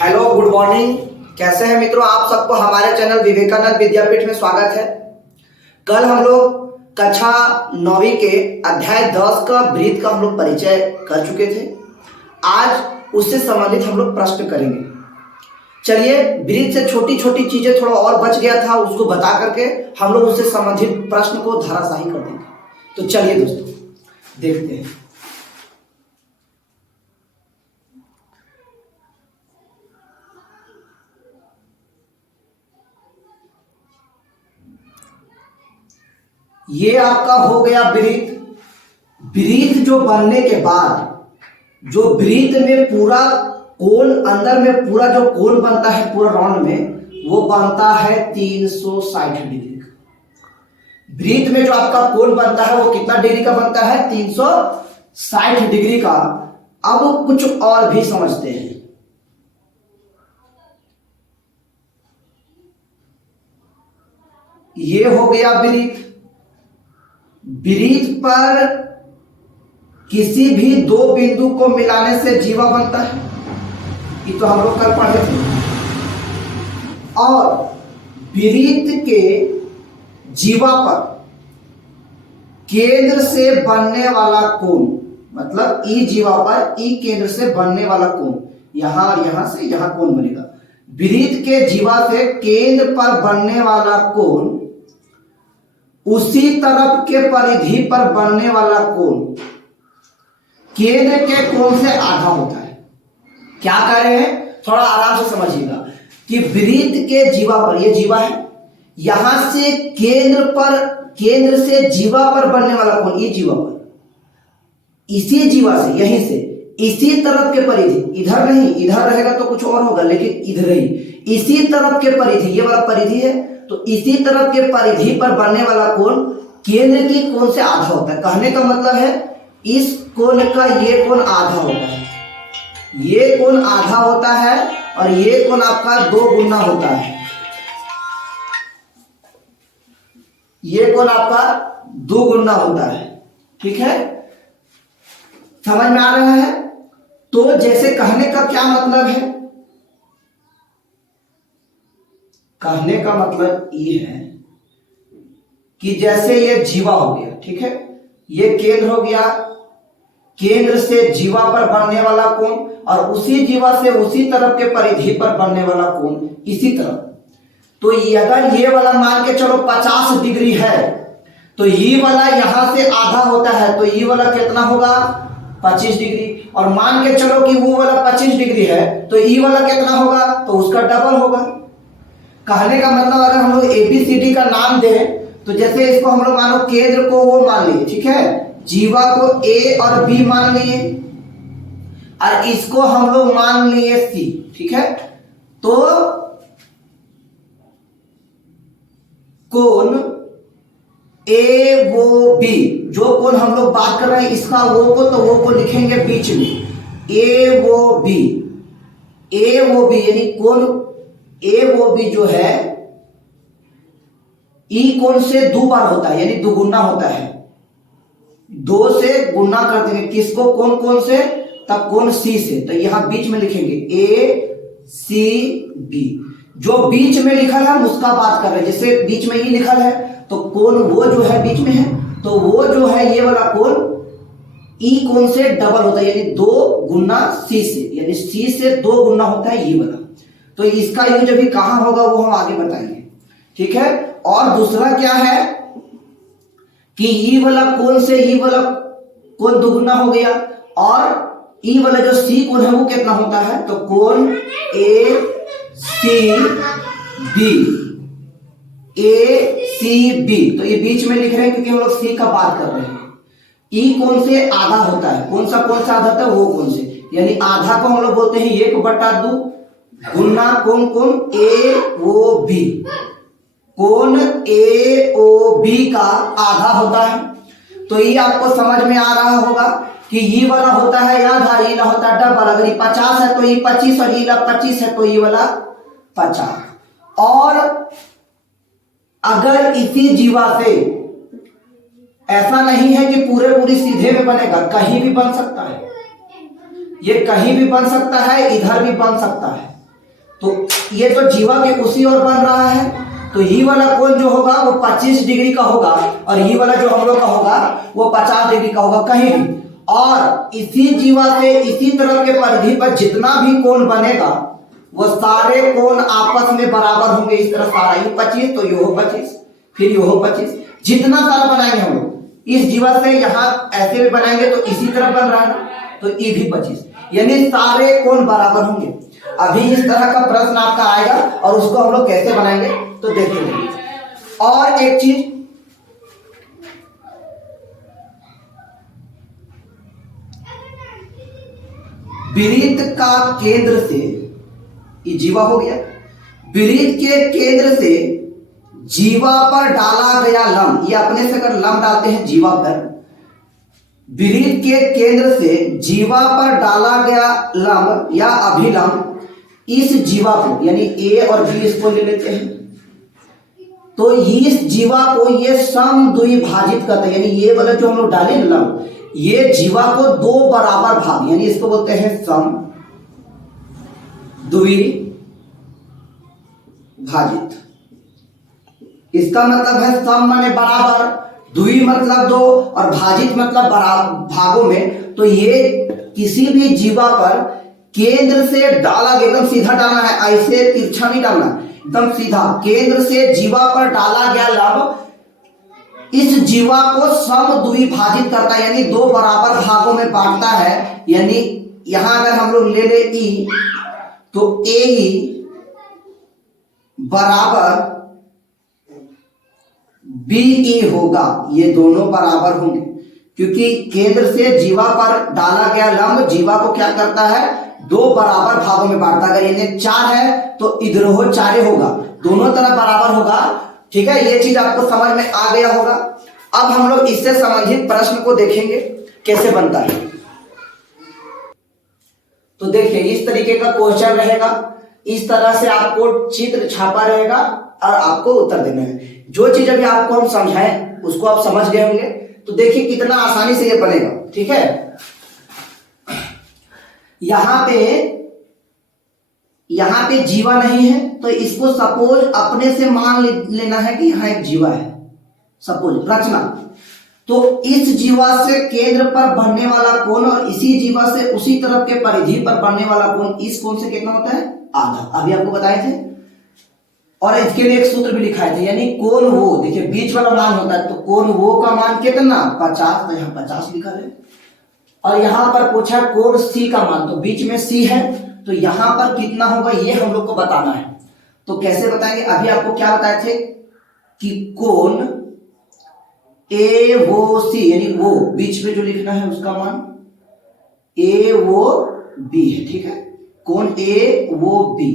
Hello, good morning. कैसे हैं मित्रों? आप सबको हमारे चैनल विवेकानंद विद्यापीठ में स्वागत है। कल हम लोग कक्षा 9वीं के अध्याय 10 का ब्रीथ का हम लोग परिचय कर चुके थे। आज उससे संबंधित हम लोग प्रश्न करेंगे। चलिए, ब्रीथ से छोटी छोटी चीजें थोड़ा और बच गया था, उसको बता करके हम लोग उससे संबंधित प्रश्न को धराशायी कर देंगे। तो चलिए दोस्तों, देखते हैं। ये आपका हो गया ब्रीथ। ब्रीथ जो बनने के बाद जो ब्रीथ में पूरा कोण, अंदर में पूरा जो कोण बनता है पूरा राउंड में, वो बनता है 360 डिग्री का। ब्रीथ में जो आपका कोण बनता है वो कितना डिग्री का बनता है? 360 डिग्री का। अब कुछ और भी समझते हैं। ये हो गया ब्रीथ। ब्रीथ पर किसी भी दो बिंदु को मिलाने से जीवा बनता है, ये तो हम लोग कल पढ़े थे। और ब्रीथ के जीवा पर केंद्र से बनने वाला कोण, मतलब ई जीवा पर ई केंद्र से बनने वाला कोण, यहां और यहां से यहां कोण बनेगा। ब्रीथ के जीवा से केंद्र पर बनने वाला कोण उसी तरफ के परिधि पर बनने वाला कोण केंद्र के कोण से आधा होता है। क्या कर रहे हैं, थोड़ा आराम से समझिएगा कि ब्रीथ के जीवा पर, ये जीवा है, यहां से केंद्र से जीवा पर बनने वाला कोण, ये जीवा पर, इसी जीवा से, यहीं से इसी तरफ के परिधि, इधर नहीं, इधर रहेगा तो कुछ और होगा, लेकिन इधर ही इसी तरफ के परिधि, ये वाला परिधि है, तो इसी तरफ के परिधि पर बनने वाला कोण केंद्र की कोण से आधा होता है। कहने का मतलब है इस कोण का ये कोण आधा होता है, ये कोण आधा होता है और ये कोण आपका 2 गुना होता है। ये कोण आपका 2 गुना होता है। ठीक है, समझ में आ रहा है? तो जैसे कहने का क्या मतलब है? कहने का मतलब ये है कि जैसे ये जीवा हो गया, ठीक है, ये केंद्र हो गया, केंद्र से जीवा पर बनने वाला कोण, और उसी जीवा से उसी तरफ के परिधि पर बनने वाला कोण इसी तरफ। तो ये अगर ये वाला मान के चलो 50 डिग्री है, तो ये वाला यहां से आधा होता है, तो ये वाला कितना होगा? 25 डिग्री। और मान के चलो कि वो वाला 25 डिग्री है, तो ये वाला कितना होगा? तो उसका डबल होगा। कहने का मतलब अगर हम लोग ABCD का नाम दें, तो जैसे इसको हम लोग मानो केंद्र को वो मान लिए, ठीक है, जीवा को A और B मान लिए, और इसको हम लोग मान लिए C, ठीक है। तो कोण AOB, जो कोण हम लोग बात कर रहे हैं इसका वो को, तो वो को लिखेंगे बीच में AOB। यानी कोण AOB जो है ई कोण से 2 बार होता है, यानी दुगुना होता है। 2 से गुना कर देंगे किसको? कोण से? तब कोण C से, तो यहां बीच में लिखेंगे ACB। जो बीच में लिखल है उसका बात कर रहे हैं। जैसे बीच में ये लिखल है, तो कोण वो जो है बीच में है, तो वो जो है ये वाला कोण ई कोण से डबल होता है, यानी 2 गुना C से, यानी C से 2 गुना होता है ये वाला। तो इसका यूज अभी कहां होगा वो हम आगे बताएंगे, ठीक है। और दूसरा क्या है कि ई वाला कोण से ई वाला कोण दुगुना हो गया, और ई वाला जो C कोण है वो कितना होता है? तो कोण ACB। तो ये बीच में लिख रहे हैं क्योंकि हम लोग C का बात कर रहे हैं। ई कोण से आधा होता है, कौन सा कोण से आधा होता है? वो कोण से, यानी आधा को हम लोग बोलते हैं 1/2 गुना कोण AOB। कोण AOB का आधा होता है। तो ये आपको समझ में आ रहा होगा कि ये वाला होता है आधा, ये वाला होता है डबल। अगर ये 50 है तो ये 25, और ये वाला 25 है तो ये वाला 50। और अगर इसी जीवा से, ऐसा नहीं है कि पूरी सीधे में बनेगा, कहीं भी बन सकता है, ये कहीं भी बन सकता है, इधर भी बन सकता है, तो ये तो जीवा के उसी ओर बन रहा है, तो ये वाला कोण जो होगा वो 25 डिग्री का होगा और ये वाला जो हम लोग का होगा वो 50 डिग्री का होगा कहीं भी। और इसी जीवा से इसी तरफ के परिधि पर जितना भी कोण बनेगा वो सारे कोण आपस में बराबर होंगे। इस तरह सारा ये 25 तो ये हो 25, फिर ये हो 25, जितना सारा बनाएंगे हम लोग इस जीवा से यहाँ ऐसे भी बनाएंगे तो इसी तरह बन रहा है तो ये भी 25, यानी सारे कोण बराबर होंगे। अभी इस तरह का प्रश्न आपका आएगा और उसको हम लोग कैसे बनाएंगे तो देखते हैं। और एक चीज, वृत्त का केंद्र से, ये जीवा हो गया, वृत्त के केंद्र से जीवा पर डाला गया लंब, ये अपने से अगर लंब डालते हैं जीवा पर, वृत्त के केंद्र से जीवा पर डाला गया लंब या अभिलंब इस जीवा को, यानी ए और बी इसको ले लेते हैं, तो इस जीवा को ये समद्विभाजित करता है, यानी ये वाला जो हम लोग डाले ना लंब, ये जीवा को दो बराबर भाग, यानी इसको बोलते हैं समद्विभाजित। इसका मतलब है सम माने बराबर, द्वि मतलब दो और भाजित मतलब बराबर भागों में। तो ये किसी भी जीवा पर केंद्र से डाला गया, एकदम सीधा डालना है, ऐसे तिरछा नहीं डालना, एकदम सीधा केंद्र से जीवा पर डाला गया लंब इस जीवा को समद्विभाजित करता है, यानी दो बराबर भागों में बांटता है। यानी यहां अगर हम लोग ले ले ई, तो ए ई बराबर बी ई होगा, ये दोनों बराबर होंगे क्योंकि केंद्र से जीवा पर डाला गया लंब जीवा को क्या करता है, दो बराबर भागों में बांटता है। अगर ये 4 है तो इधर हो 4 होगा, दोनों तरफ बराबर होगा। ठीक है, ये चीज आपको समझ में आ गया होगा। अब हम लोग इससे संबंधित प्रश्न को देखेंगे कैसे बनता है। तो देखिए इस तरीके का क्वेश्चन रहेगा, इस तरह से आपको चित्र छापा रहेगा और आपको उत्तर देना है। जो चीज अभी आपको हम समझाएं उसको आप समझ गए होंगे, तो देखिए कितना आसानी से ये बनेगा। ठीक है, यहां पे जीवा नहीं है तो इसको सपोज अपने से मान लेना है कि यहां एक जीवा है, सपोज रचना। तो इस जीवा से केंद्र पर बनने वाला कोण और इसी जीवा से उसी तरफ के परिधि पर बनने वाला कोण, इस कोण से कितना होता है, आधा। अभी आपको बताए थे और इसके लिए एक सूत्र भी लिखाए थे, यानी कोण वो, देखिए बीच वाला मान होता है, तो कोण वो का मान कितना 50, तो यहाँ 50 लिखा है। और यहां पर पूछा कोण सी का मान, तो बीच में सी है तो यहां पर कितना होगा ये हम लोग को बताना है। तो कैसे बताएंगे, अभी आपको क्या बताए थे कि कोण ए वो सी, यानी वो बीच में जो लिखना है उसका मान ए वो बी है। ठीक है, कोण ए वो बी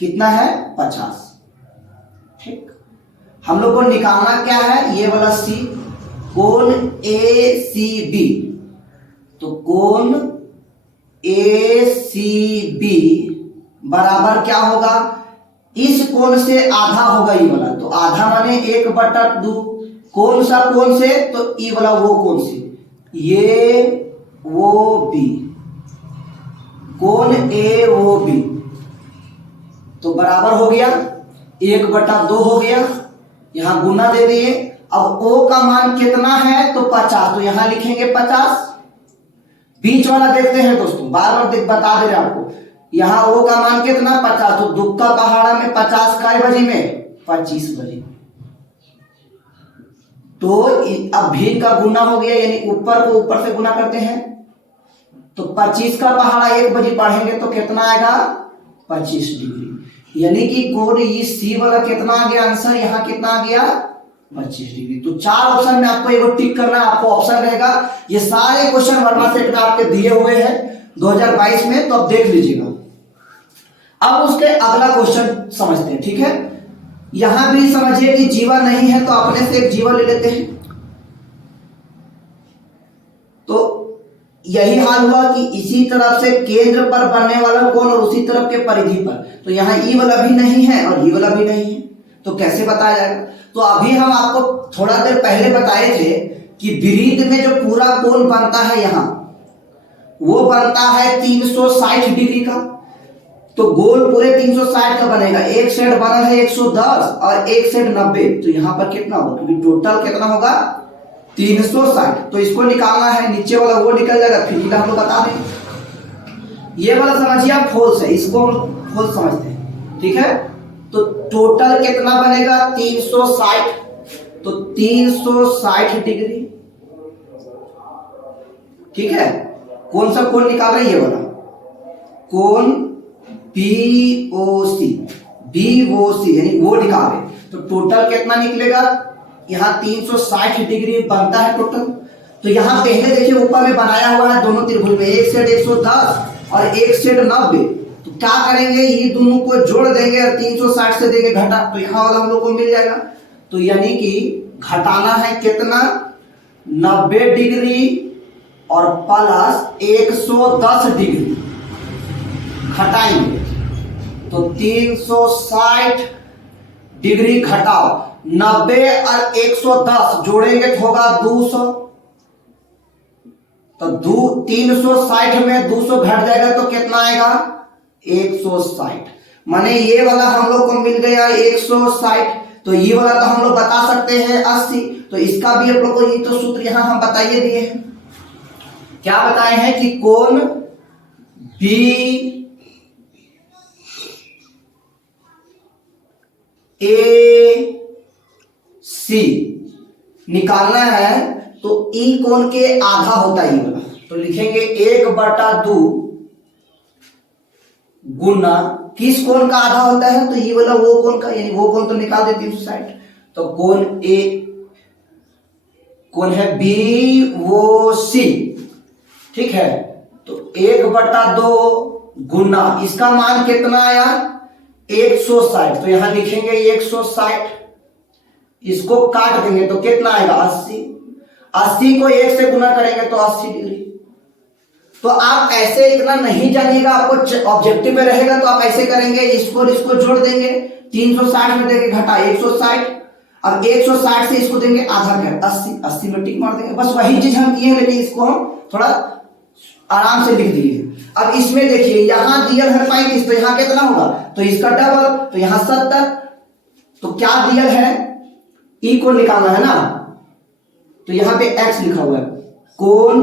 कितना है 50। ठीक, हम लोग को निकालना क्या है, ये वाला सी, कोण ए सी बी, तो कोण ए सी बी बराबर क्या होगा, इस कोण से आधा होगा ये वाला, तो आधा माने 1/2, कौन सा कोण से, तो ये वाला वो कोण से, ये वो बी, कोण ए वो बी, तो बराबर हो गया 1/2 हो गया, यहां गुना दे दिए। अब ओ का मान कितना है, तो 50, तो यहां लिखेंगे 50। बीच वाला देखते हैं दोस्तों, बार बार बता दे रहे आपको, यहां ओ का मान कितना 50, तो दुक्का पहाड़ा में 50 काय बजे में 25 बजे, तो अब भी का गुना हो गया, यानी ऊपर को ऊपर से गुना करते हैं, तो 25 का पहाड़ा 1 बजे पढ़ेंगे तो कितना आएगा 25 डिग्री, यानी कि कोण ये सी वाला कितना आ गया आंसर, यहाँ कितना आ गया 25 डिग्री। तो 4 ऑप्शन में आपको एक टिक करना है, आपको ऑप्शन रहेगा। ये सारे क्वेश्चन वर्मा सेट में आपके दिए हुए हैं 2022 में, तो आप देख लीजिएगा। अब उसके अगला क्वेश्चन समझते हैं। ठीक है, यहां भी समझिए कि जीवा नहीं है तो अपने से एक जीवा ले लेते हैं। तो यही हाल हुआ कि इसी तरफ से केंद्र पर बनने वाला कोण और उसी तरफ के परिधि पर, तो यहां ई वाला भी नहीं है और ई वाला भी नहीं है, तो कैसे बताया जाएगा। तो अभी हम आपको थोड़ा देर पहले बताए थे कि वृत्त में जो पूरा कोण बनता है यहाँ, वो बनता है 360 डिग्री का। तो गोल पूरे 360 का बनेगा। एक साइड बना है 110 और एक साइड 90, तो यहां पर कितना होगा, क्योंकि टोटल कितना होगा 360। तो इसको निकालना है, नीचे वाला वो निकल जाएगा, फिर हम लोग बता देंगे। ये वाला समझिए आप फॉल्स है, इसको हम फॉल्स समझते हैं, ठीक है। तो टोटल कितना बनेगा 360, तो 360 डिग्री, ठीक है। कौन सा कोण निकाल रहे हैं, ये वाला कोण बीओसी, बीओसी यानी वो निकाल रहे। तो टोटल कितना निकलेगा, यहाँ 360 डिग्री बनता है टोटल। तो यहाँ पहले देखिए ऊपर में बनाया हुआ है दोनों त्रिभुज में, एक साइड 110 और एक साइड 90। तो क्या करेंगे, ये दोनों को जोड़ देंगे और 360 से देंगे घटा, तो यहाँ वाला हम लोग को मिल जाएगा। तो यानी कि घटाना है कितना, 90 डिग्री और प्लस 110 डिग्री घटाएंगे। तो 360 डिग्री घटाओ, 90 और 110 जोड़ेंगे तो होगा 200। तो 360 में 200 घट जाएगा तो कितना आएगा 160। माने ये वाला हम लोग को मिल गया 160। तो ये वाला तो हम लोग बता सकते हैं 80। तो इसका भी हम लोग को ये तो सूत्र यहां हम बताइए दिए हैं। क्या बताए हैं कि कोण बी ए सी निकालना है, तो ई कोण के आधा होता है ये वाला। तो लिखेंगे 1/2 गुना किस कोण का आधा होता है, तो ये वाला वो कोण का, यानी वो कोण तो निकाल दे 360। तो कोण ए कोण है बी वो सी, ठीक है। तो 1/2 गुना इसका मान कितना आया 160। तो यहां लिखेंगे 160, इसको काट देंगे तो कितना आएगा 80। 80 को 1 से गुना करेंगे तो 80 डिग्री। तो आप ऐसे इतना नहीं जानिएगा, आपको ऑब्जेक्टिव में रहेगा तो आप ऐसे करेंगे, इसको और इसको जोड़ देंगे, 360 में देंगे घटा 160, अब 160 से इसको देंगे आधा कर 80, 80 में टिक मार देंगे। बस वही चीज हम किए, लेकिन इसको हम थोड़ा आराम से लिख दिए। अब इसमें देखिए यहां दिया है 35, तो यहां कितना होगा, तो इसका डबल, तो यहां 70। तो क्या दिया है, ई को निकालना है ना, तो यहां पे x लिखा हुआ है। कोण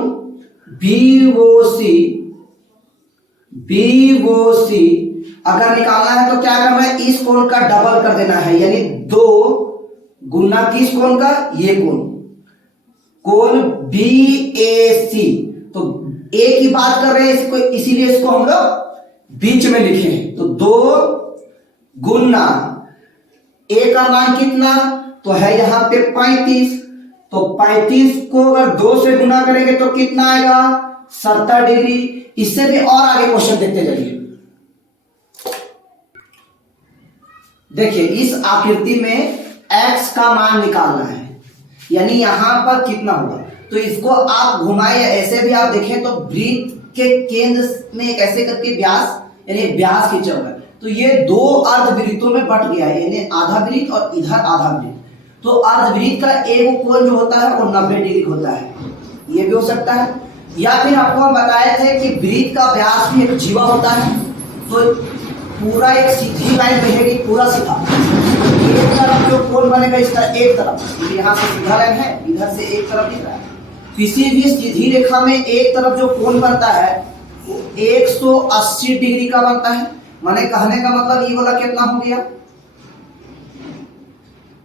बीओसी, बीओसी अगर निकालना है तो क्या करना है, इस कोण का डबल कर देना है, यानी 2 गुना किस कोण का, ये कोण, कोण बीएसी। तो ए की बात कर रहे हैं इसको, इसीलिए इसको हम लोग बीच में लिखे हैं। तो 2 गुना ए का मान कितना, तो है यहां पे 35। तो 35 को अगर 2 से गुना करेंगे तो कितना आएगा 70 डिग्री। इससे भी और आगे क्वेश्चन देखते जाइए। देखिए इस आकृति में x का मान निकालना है, यानी यहां पर कितना होगा। तो इसको आप घुमाए, ऐसे भी आप देखें तो वृत्त के केंद्र में एक ऐसे करके व्यास यानी व्यास खींचा हुआ है। तो ये 2 अर्धवृत्तों में बट गया है, यानी आधा वृत्त और इधर आधा वृत्त। तो अर्धवृत्त का एक कोण जो होता है वो 90 डिग्री होता है, ये भी हो सकता है। या फिर आपको हम बताए थे कि वृत्त का व्यास भी एक जीवा होता है। तो पूरा एक सीधी लाइन रहेगी, पूरा सीधा, एक तरफ जो कोण बनेगा इसका एक तरफ, यहाँ से सीधा लाइन है, इधर से एक तरफ दिख रहा है। किसी भी सीधी रेखा में एक तरफ जो कोण बनता है वो 180 डिग्री का बनता है। माने कहने का मतलब ये वाला कितना हो गया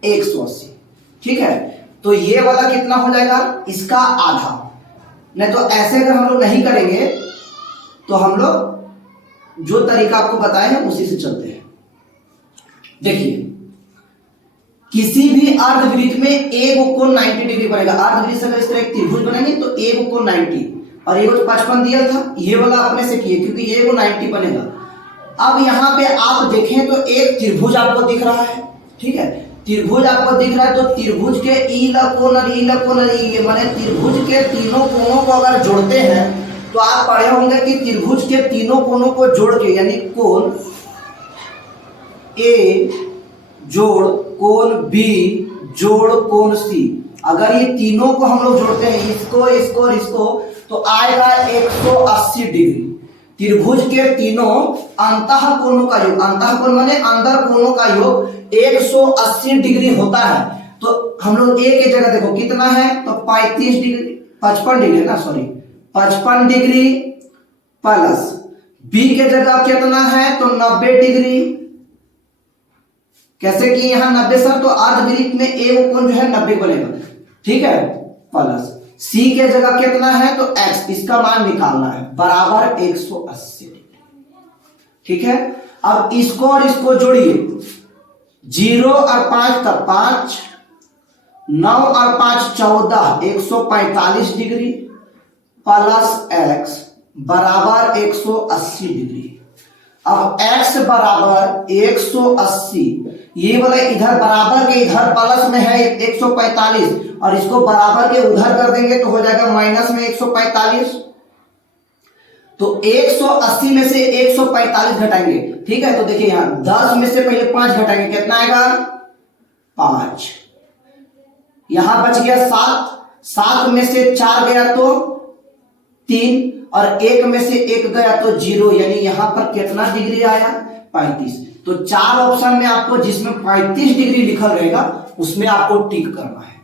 180, ठीक है। तो ये वाला कितना हो जाएगा, इसका आधा। नहीं तो ऐसे अगर हम लोग नहीं करेंगे तो हम लोग जो तरीका आपको बताए हैं उसी से चलते हैं। देखिए किसी भी अर्धवृत्त में एक कोण 90 डिग्री बनेगा। अर्धवृत्त से अगर इस तरह एक त्रिभुज बनाएंगे तो एक कोण 90 और एक 55 दिया था, ये वाला अपने से किए क्योंकि ये वो 90 बनेगा। अब यहाँ पे आप देखें तो एक त्रिभुज आपको दिख रहा है, ठीक है। त्रिभुज आपको दिख रहा है, तो त्रिभुज के ई कोण और ई कोण माने त्रिभुज के तीनों कोणों को अगर जोड़ते हैं तो आप पढ़े होंगे कि त्रिभुज के तीनों कोणों को जोड़ के, यानी कोण ए जोड़ कोण बी जोड़ कोण सी, अगर ये तीनों को हम लोग जोड़ते हैं, इसको इसको और इसको, तो आएगा 180 डिग्री। त्रिभुज के तीनों अंतः कोणों का योग, अंतः कोण माने अंदर कोणों का योग 180 डिग्री होता है। तो हम लोग ए के जगह देखो कितना है, तो 35 डिग्री, 55 डिग्री ना, सॉरी 55 डिग्री प्लस बी के जगह कितना है, तो 90 डिग्री। कैसे कि यहां 90 सर, तो अर्धवृत्त में ए कोण जो है 90 बनेगा, ठीक है। प्लस सी के जगह कितना है, तो एक्स, इसका मान निकालना है, बराबर 180 डिग्री, ठीक है। अब इसको और इसको जोड़िए, 0 और 5 का 5, 9 और 5 14, 145 डिग्री प्लस एक्स बराबर 180 डिग्री। अब x बराबर 180, ये वाला इधर बराबर के इधर प्लस में है 145 और इसको बराबर के उधर कर देंगे तो हो जाएगा माइनस में 145। तो 180 में से 145 घटाएंगे, ठीक है। तो देखिए यहां 10 में से पहले 5 घटाएंगे, कितना आएगा 5। यहां बच गया 7, 7 में से 4 गया तो 3 और 1 में से 1 गया तो 0, यानी यहां पर कितना डिग्री आया 35। तो 4 ऑप्शन में आपको जिसमें 35 डिग्री लिखा रहेगा उसमें आपको टिक करना है।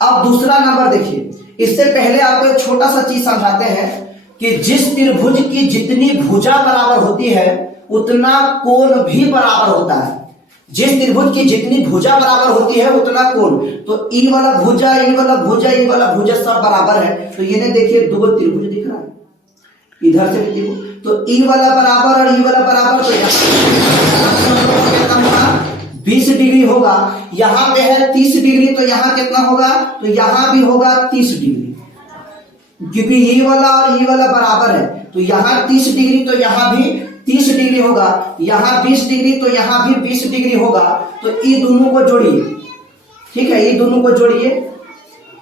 अब दूसरा नंबर देखिए, इससे पहले आपको एक छोटा सा चीज समझाते हैं कि जिस त्रिभुज की जितनी भुजा बराबर होती है उतना कोण भी बराबर होता है। जिस त्रिभुज की जितनी भुजा बराबर होती है उतना कोण, तो ई वाला भुजा, ई वाला भुजा, ई वाला भुजा सब बराबर है। तो ये ने देखिए दो त्रिभुज दिख रहा है, इधर से भी देखो, तो ई वाला बराबर और ई वाला बराबर, तो 20 डिग्री होगा। यहां पे है 30 डिग्री, तो यहां कितना होगा, तो यहां भी होगा 30 डिग्री, क्योंकि ये वाला और ये वाला बराबर है। तो यहां 30 डिग्री तो यहां भी 30 डिग्री होगा, यहां 20 डिग्री तो यहां भी 20 डिग्री होगा। तो ये दोनों को जोड़िए, ठीक है, ये दोनों को जोड़िए,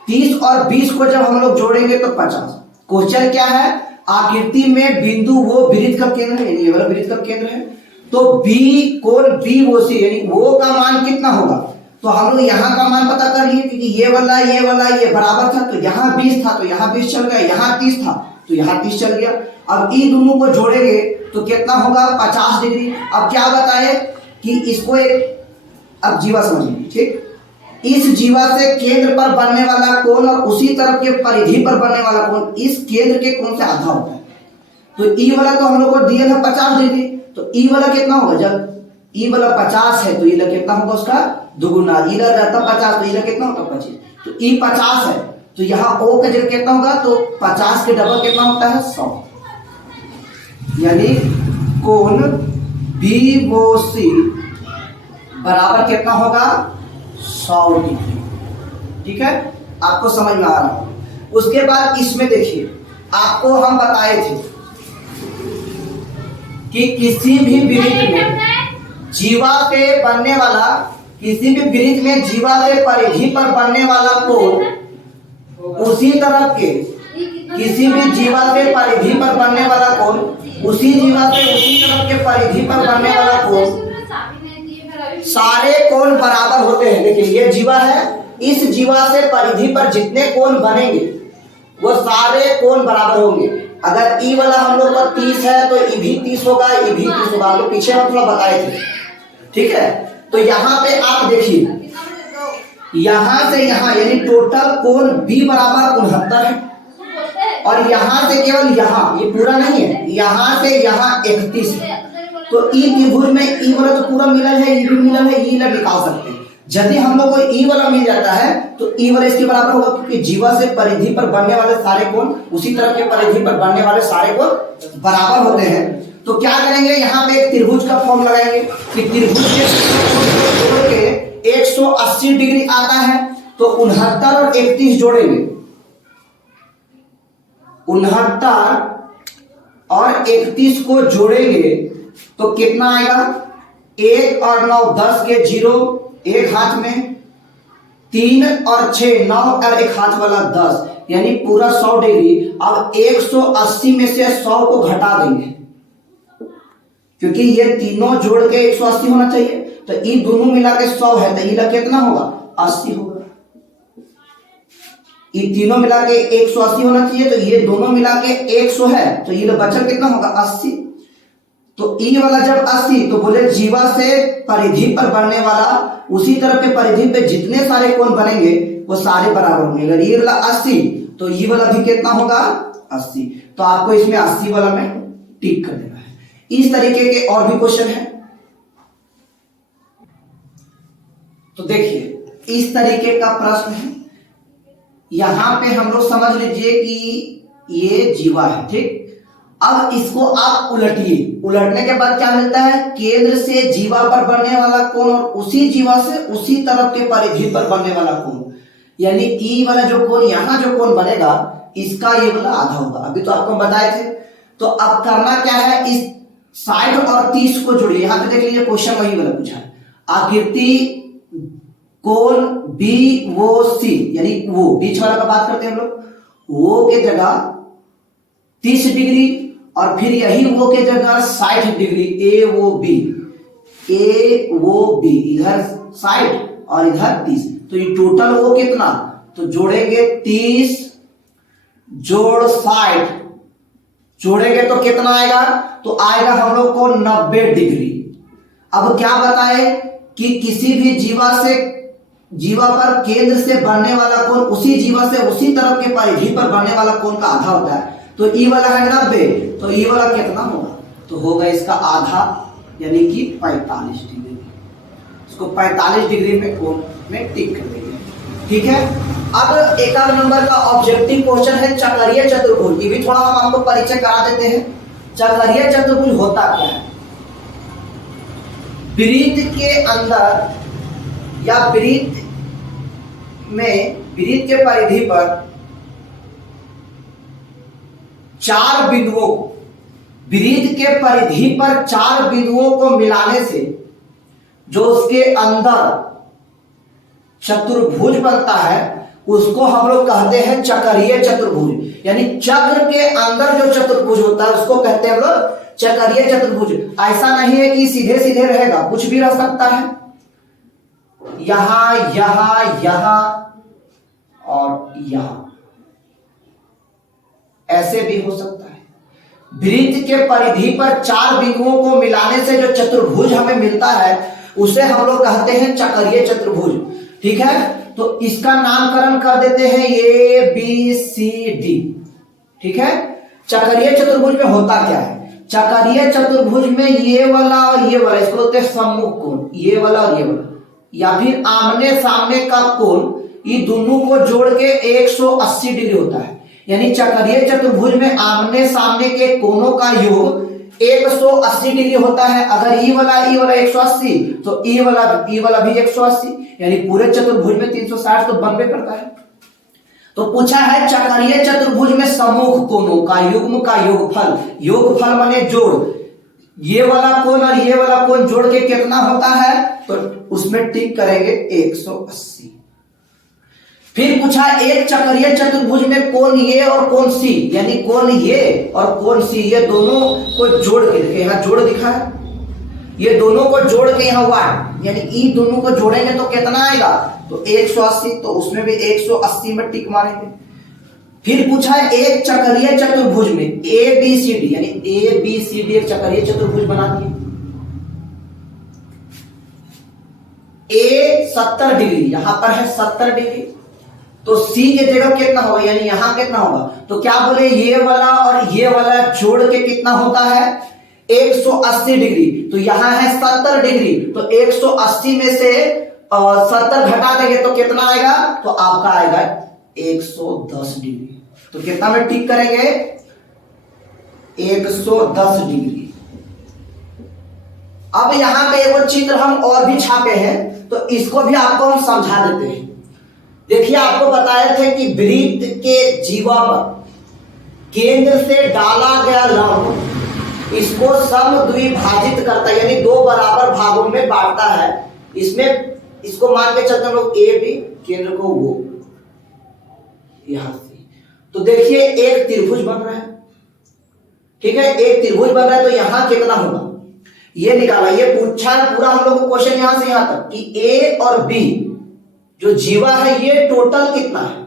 30 और 20 को जब हम लोग जोड़ेंगे तो 50। क्वेश्चन क्या है, आकृति में बिंदु वो वृत्त का केंद्र है, ये वाला वृत्त का केंद्र है। तो बी कोण बी वो सी, यानी वो का मान कितना होगा, तो हम लोग यहाँ का मान पता कर लिए, क्योंकि ये वाला ये बराबर था, तो यहाँ 20 था तो यहाँ 20 चल गया, यहाँ 30 था तो यहाँ 30 चल गया। अब इन दोनों को जोड़ेंगे तो कितना होगा 50 डिग्री। अब क्या बताए कि इसको एक, अब जीवा समझिए, ठीक, इस जीवा से केंद्र पर बनने वाला कोण और उसी तरफ के परिधि पर बनने वाला कोण इस केंद्र के कोण से आधा होता है। तो ई वाला तो हम लोग को दिया था 50 डिग्री, तो ई वाला कितना होगा, जब ई वाला 50 है तो ई वाला कितना होगा उसका दुगुना, ई वाला रहता 50 तो ई वाला कितना होता 25। तो ई 50 है तो यहाँ ओ का जगह कितना होगा, तो 50 के डबल कितना होता है 100, यानी कोण बीओसी बराबर कितना होगा 100 डिग्री, ठीक है। आपको समझ में आ रहा है। उसके बाद इसमें देखिए, आपको हम बताए थे कि किसी भी वृत्त में जीवा से बनने वाला, किसी भी वृत्त में जीवा से परिधि पर बनने वाला कोण उसी तरफ के, किसी भी जीवा से परिधि पर बनने वाला कोण उसी जीवा से उसी तरफ के परिधि पर बनने वाला कोण, सारे कोण बराबर होते हैं। देखिए ये जीवा है, इस जीवा से परिधि पर जितने कोण बनेंगे वो सारे कोण बराबर होंगे। अगर ई वाला हम लोग का 30 है तो ई भी 30 होगा, ई भी 30 होगा, हम लोग पीछे हम थोड़ा बताए थे, ठीक है। तो यहाँ पे आप देखिए, यहां से यहां यानी टोटल कोण बी बराबर 69 है और यहां से केवल यहां, ये पूरा नहीं है, यहां से यहां 31 है। तो ई त्रिभुज में ई वाला तो पूरा मिलन है, ई भी मिलन है, ई निकाल सकते हैं। यदि हम लोग को ई वाला मिल जाता है तो ई वाला इसके बराबर होगा, क्योंकि जीवा से परिधि पर बनने वाले सारे कोण उसी तरह के परिधि पर बनने वाले सारे कोण बराबर होते हैं। तो क्या करेंगे, यहाँ पे एक त्रिभुज का फॉर्म लगाएंगे कि त्रिभुज के 180 डिग्री आता है, तो 69 और 31 जोड़ेंगे, 69 और 31 को जोड़ेंगे तो कितना आएगा, 1 और 9 10 के 0, एक हाथ में, 3 और 6 9 और एक हाथ वाला 10, यानी पूरा 100 डिग्री। अब 180 में से 100 को घटा देंगे, क्योंकि ये तीनों जोड़ के 180 होना चाहिए, तो ये दोनों मिला के 100 है, तो ये कितना होगा 80 होगा। ये तीनों मिला के 180 होना चाहिए, तो ये दोनों मिला के 100 है, तो ये बचा कितना होगा 80। तो ई वाला जब 80 तो बोले जीवा से परिधि पर बनने वाला उसी तरफ के परिधि पे जितने सारे कोण बनेंगे वो सारे बराबर होंगे। अगर ये वाला 80 तो ये वाला भी कितना होगा 80। तो आपको इसमें 80 वाला में टिक कर देना है। इस तरीके के और भी क्वेश्चन है। तो देखिए इस तरीके का प्रश्न है। यहां पे हम लोग समझ लीजिए कि ये जीवा है, ठीक। अब इसको आप उलटिए, उलटने के बाद क्या मिलता है, केंद्र से जीवा पर बनने वाला कोण और उसी जीवा से उसी तरफ के परिधि पर बनने वाला कोण, यानी ई वाला जो कोण, यहां जो कोण बनेगा इसका ये वाला आधा होगा। अभी तो आपको बताए थे। तो अब करना क्या है, इस 60 और 30 को जोड़िए। यहां पे देख लीजिए क्वेश्चन वही वाला पूछा है। आकृति कोण बी वो सी, यानी वो बीच वाला का बात करते हैं हम लोग, वो के जगह 30 डिग्री और फिर यही वो के जगह 60 डिग्री, ए वो बी, ए वो बी, इधर 60 और इधर 30, तो ये टोटल वो कितना, तो जोड़ेंगे 30 जोड़ 60 जोड़ेंगे तो कितना आएगा, तो आएगा हम लोग को 90 डिग्री। अब क्या बताए कि किसी भी जीवा पर केंद्र से बनने वाला कोण उसी जीवा से उसी तरफ के परिधि पर बनने वाला कोण का आधा होता है। तो ई वाला है 90, तो ई वाला कितना होगा, तो होगा इसका आधा, यानी कि 45 डिग्री। इसको 45 डिग्री में कोण में टिक कर देंगे, ठीक है। अब एक और नंबर का ऑब्जेक्टिव क्वेश्चन है चक्रीय चतुर्भुज। ये भी थोड़ा हम आपको परिचय करा देते हैं। चक्रीय चतुर्भुज होता क्या है, वृत्त के अंदर या वृत्त के परिधि पर 4 बिंदुओं, वृत्त के परिधि पर 4 बिंदुओं को मिलाने से जो उसके अंदर चतुर्भुज बनता है उसको हम लोग कहते हैं चक्रीय चतुर्भुज। यानी चक्र के अंदर जो चतुर्भुज होता है उसको कहते हैं हम लोग चक्रीय चतुर्भुज। ऐसा नहीं है कि सीधे सीधे रहेगा, कुछ भी रह सकता है, यहां यहां यहां और यहां, ऐसे भी हो सकता है। वृत्त के परिधि पर 4 बिंदुओं को मिलाने से जो चतुर्भुज हमें मिलता है उसे हम लोग कहते हैं चक्रीय चतुर्भुज, ठीक है। तो इसका नामकरण कर देते हैं ए बी सी डी, ठीक है। चक्रीय चतुर्भुज में होता क्या है, चक्रीय चतुर्भुज में ये वाला और ये वाला, इसको बोलते हैं सम्मुख कोण, ये वाला और ये वाला, या फिर आमने सामने का कोण, ये दोनों को जोड़ के 180 डिग्री होता है। यानी चक्रीय चतुर्भुज में आमने सामने के कोणों का योग 180 डिग्री होता है। अगर ई वाला 180 तो ई वाला भी 180, यानी पूरे चतुर्भुज में 360 तो बनबे करता है। तो पूछा है चक्रीय चतुर्भुज में सम्मुख कोणों का युग्म का योगफल, योगफल माने जोड़, ये वाला कोण और ये वाला कोण जोड़ के कितना होता है, तो उसमें टिक करेंगे 180। फिर पूछा एक चक्रीय चतुर्भुज में कोण ए और कोण सी, यानी कोण ए और कोण सी, ये दोनों को जोड़ के, देखिए यहां जोड़ दिखा है, ये दोनों को जोड़ के यहाँ वाट, यानी ई दोनों को जोड़ेंगे तो कितना आएगा, तो 180, तो उसमें भी 180 में टिक मारेंगे। फिर पूछा है एक चक्रीय चतुर्भुज में ए बी सी डी, यानी ए बी सी डी एक चक्रीय चतुर्भुज बना दिए। ए 70 डिग्री, यहां पर है 70 डिग्री, तो सी के जगह कितना होगा, यानी यहां कितना होगा, तो क्या बोले ये वाला और ये वाला जोड़ के कितना होता है 180 डिग्री। तो यहां है 70 डिग्री, तो 180 में से 70 घटा देंगे तो कितना आएगा, तो आपका आएगा 110 डिग्री। तो कितना में टिक करेंगे 110 डिग्री। अब यहां पे एक चित्र हम और भी छापे हैं, तो इसको भी आपको हम समझा देते हैं। देखिए आपको बताए थे कि वृत्त के जीवा पर केंद्र से डाला गया लंब इसको समद्विभाजित करता है, यानी 2 बराबर भागों में बांटता है। इसमें इसको मान के चलते हम लोग ए बी, केंद्र को वो यहां से, तो देखिए एक त्रिभुज बन रहा है, ठीक है, एक त्रिभुज बन रहा है, तो यहां कितना होगा ये निकाला। ये पूछा है पूरा हम लोग को क्वेश्चन यहां से यहां तक कि ए और बी जो जीवा है ये टोटल कितना है,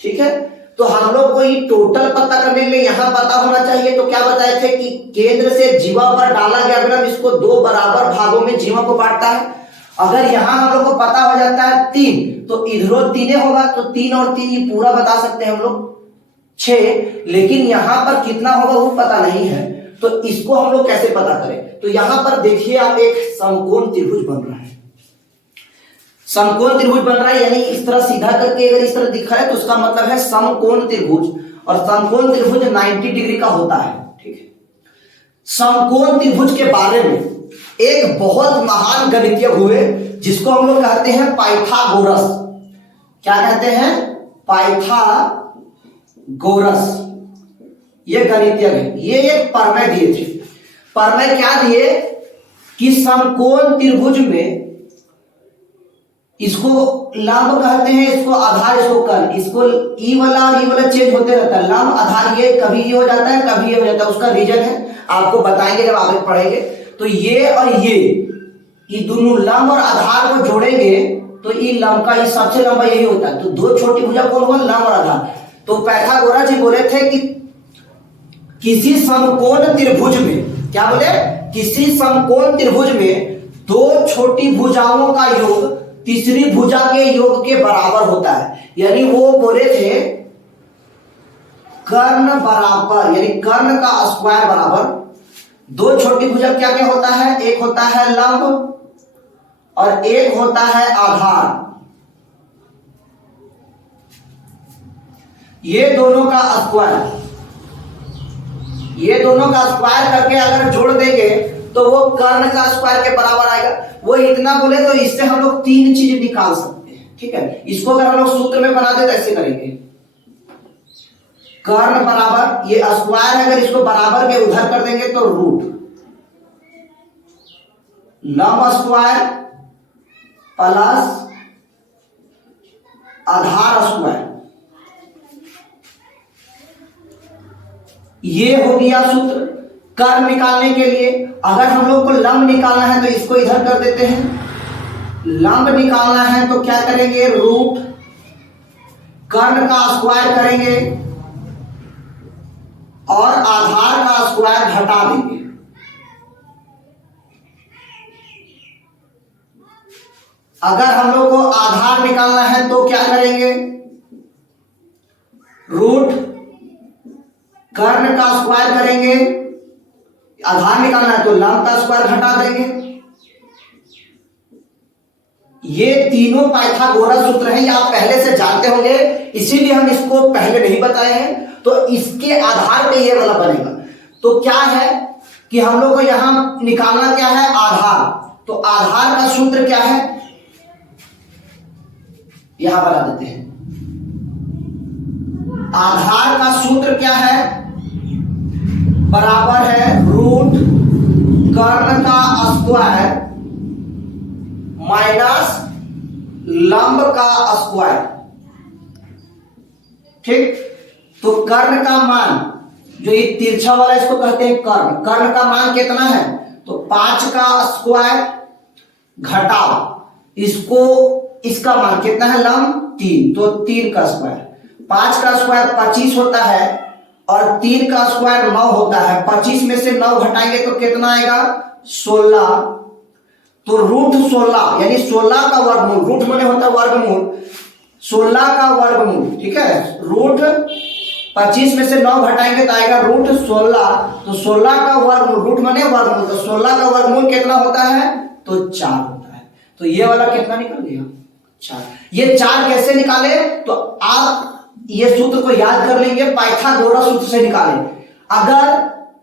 ठीक है। तो हम लोग को ये टोटल पता करने के लिए यहाँ पता होना चाहिए। तो क्या बताए थे कि केंद्र से जीवा पर डाला गया विलंब इसको 2 बराबर भागों में जीवा को बांटता है। अगर यहाँ हम लोग को पता हो जाता है 3, तो इधरों 3 होगा, तो 3 और 3 ये पूरा बता सकते हैं हम लोग 6, लेकिन यहाँ पर कितना होगा वो पता नहीं है। तो इसको हम लोग कैसे पता करें? तो यहाँ पर देखिए आप एक समकोण त्रिभुज बन रहा है, समकोण त्रिभुज बन रहा है, यानी इस तरह सीधा करके अगर इस तरह दिखा है तो उसका मतलब है समकोण त्रिभुज, और समकोण त्रिभुज 90 डिग्री का होता है, ठीक है। समकोण त्रिभुज के बारे में एक बहुत महान गणितज्ञ हुए जिसको हम लोग कहते हैं पाइथागोरस। क्या कहते हैं? पाइथागोरस। ये गणितज्ञ है, ये एक प्रमेय दिए थे। प्रमेय क्या दिए कि समकोण त्रिभुज में इसको लंब कहते हैं, इसको आधार, इसको कर्ण, इसको ई वाला और ई वाला चेंज होते रहता है। लंब आधार, ये कभी ये हो जाता है, कभी ये हो जाता है, उसका रीजन है, आपको बताएंगे जब आगे पढ़ेंगे। तो ये और ये दोनों लंब और आधार को जोड़ेंगे तो ये लंब का ये सबसे लंबा यही होता है। तो 2 छोटी भुजा कौन हुआ? लंब और आधार। तो पाइथागोरस जी बोले थे कि किसी समकोण त्रिभुज में, क्या बोले? किसी समकोण त्रिभुज में 2 छोटी भुजाओं का योग तीसरी भुजा के योग के बराबर होता है। यानी वो बोले थे कर्ण बराबर, यानी कर्ण का स्क्वायर बराबर 2 छोटी भुजा क्या क्या होता है? एक होता है लंब और एक होता है आधार। ये दोनों का स्क्वायर, ये दोनों का स्क्वायर करके अगर जोड़ देंगे तो वो कर्ण का स्क्वायर के बराबर आएगा। वो इतना बोले तो इससे हम लोग 3 चीज निकाल सकते हैं, ठीक है। इसको अगर हम लोग सूत्र में बना दे तो ऐसे करेंगे, कर्ण बराबर, ये स्क्वायर है, अगर इसको बराबर के उधर कर देंगे तो रूट, लंब स्क्वायर प्लस आधार स्क्वायर, ये हो गया सूत्र। कर्ण निकालने के लिए अगर हम लोग को लंब निकालना है तो इसको इधर कर देते हैं, लंब निकालना है तो क्या करेंगे? रूट कर्ण का स्क्वायर करेंगे और आधार का स्क्वायर घटा देंगे। अगर हम लोग को आधार निकालना है तो क्या करेंगे? रूट कर्ण का स्क्वायर करेंगे, आधार निकालना है तो लंब का स्क्वायर घटा देंगे। ये तीनों पाइथागोरस सूत्र हैं, ये आप पहले से जानते होंगे, इसीलिए हम इसको पहले नहीं बताए हैं। तो इसके आधार पे ये वाला बनेगा। तो क्या है कि हम लोग को यहां निकालना क्या है? आधार। तो आधार का सूत्र क्या है? यहां बना देते हैं। आधार का सूत्र क्या है? बराबर है रूट कर्ण का स्क्वायर माइनस लंब का स्क्वायर, ठीक। तो कर्ण का मान, जो ये तिरछा वाला इसको कहते हैं कर्ण, कर्ण का मान कितना है? तो 5 का स्क्वायर घटाओ इसको, इसका मान कितना है? लंब 3, तो 3 का स्क्वायर, 5 का स्क्वायर 25 होता है और 3 का स्क्वायर 9 होता है। 25 में से 9 घटाएंगे तो कितना आएगा? 16। तो रूट 16 यानी 16 का वर्गमूल, रूट माने होता है वर्गमूल, 16 का वर्गमूल, ठीक है। रूट 25 में से 9 घटाएंगे तो आएगा रूट 16। तो 16 का वर्गमूल, रूट माने वर्गमूल, तो 16 का वर्गमूल कितना होता है? तो 4 होता है। तो ये वाला कितना निकल गया? 4। ये 4 कैसे निकाले? तो आप ये सूत्र को याद कर लेंगे, पाइथागोरस सूत्र से निकालें। अगर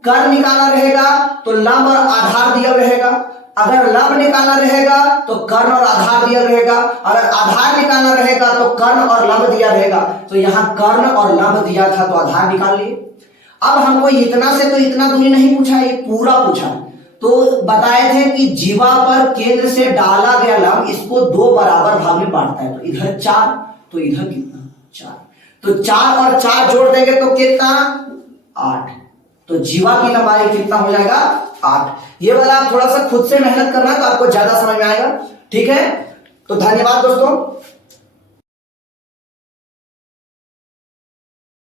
कर्ण निकालना रहेगा तो लंब और आधार दिया रहेगा, अगर लंब निकालना रहेगा तो कर्ण और आधार दिया रहेगा, अगर आधार निकालना रहेगा तो कर्ण और लंब दिया रहेगा। तो यहां कर्ण और लंब दिया था तो आधार निकाल लिए। अब हमको इतना से तो इतना दूरी नहीं पूछा, ये पूरा पूछा। तो बताए थे कि जीवा पर केंद्र से डाला गया लंब इसको 2 बराबर भाग में बांटता है। तो इधर 4, तो इधर कितना? 4। तो 4 और 4 जोड़ देंगे तो कितना? 8। तो जीवा की लंबाई कितना हो जाएगा? 8। ये वाला आप थोड़ा सा खुद से मेहनत करना तो आपको ज्यादा समझ में आएगा, ठीक है। तो धन्यवाद दोस्तों।